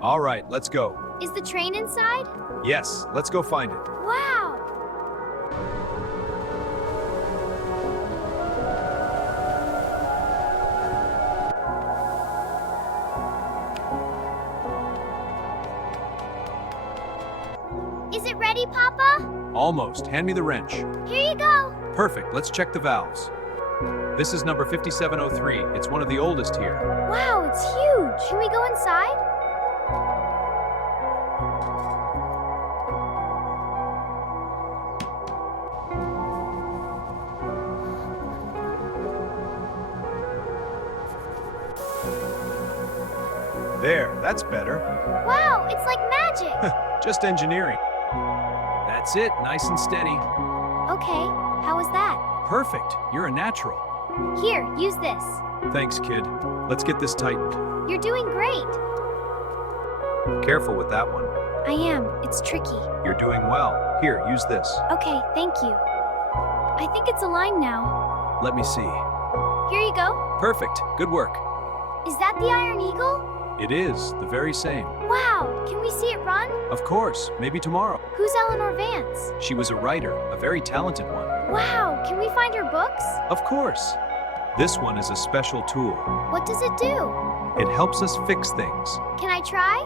All right, let's go. Is the train inside? Yes, let's go find it. Wow! Is it ready, Papa? Almost. Hand me the wrench. Here you go. Perfect. Let's check the valves. This is number 5703. It's one of the oldest here. Wow, it's huge. Can we go inside? There, that's better. Wow, it's like magic. Just engineering. That's it, nice and steady. Okay, how was that? Perfect. You're a natural. Here, use this. Thanks, kid. Let's get this tightened. You're doing great. Careful with that one. I am. It's tricky. You're doing well. Here, use this. Okay, thank you. I think it's aligned now. Let me see. Here you go. Perfect. Good work. Is that the Iron Eagle? It is, the very same. Wow, can we see it run? Of course, maybe tomorrow. Who's Eleanor Vance? She was a writer, a very talented one. Wow, can we find her books? Of course. This one is a special tool. What does it do? It helps us fix things. Can I try?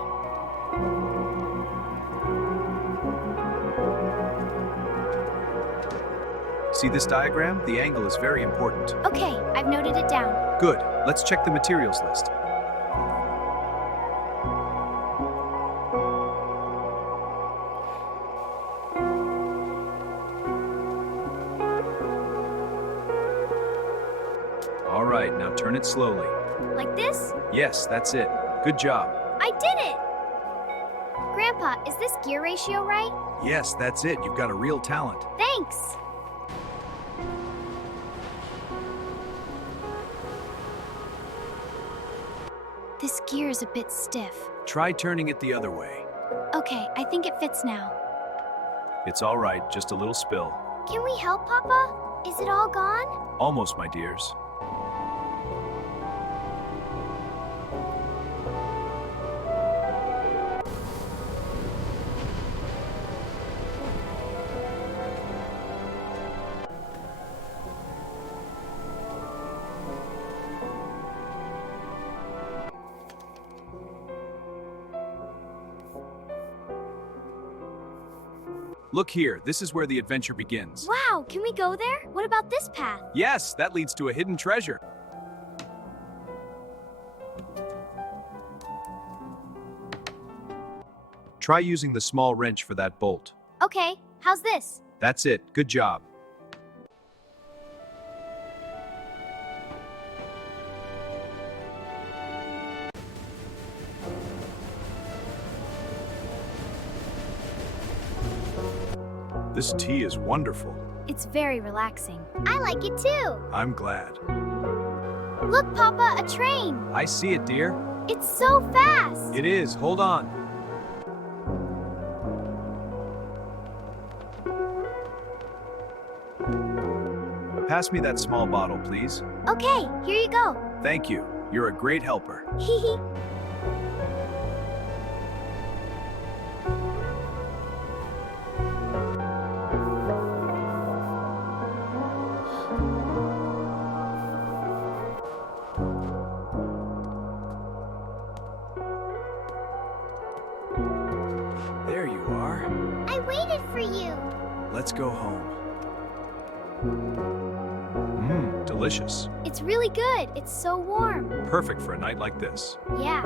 See this diagram? The angle is very important. Okay, I've noted it down. Good. Let's check the materials list. All right, now turn it slowly. Like this? Yes, that's it. Good job. I did it! Grandpa, is this gear ratio right? Yes, that's it. You've got a real talent. Thanks! This gear is a bit stiff. Try turning it the other way. Okay, I think it fits now. It's all right, just a little spill. Can we help, Papa? Is it all gone? Almost, my dears. Look here, this is where the adventure begins. Wow, can we go there? What about this path? Yes, that leads to a hidden treasure. Try using the small wrench for that bolt. Okay, how's this? That's it, good job. This tea is wonderful. It's very relaxing. I like it too. I'm glad. Look, Papa, a train. I see it, dear. It's so fast. It is, hold on. Pass me that small bottle, please. Okay, here you go. Thank you. You're a great helper. Hee. There you are. I waited for you. Let's go home. Delicious. It's really good. It's so warm. Perfect for a night like this. Yeah.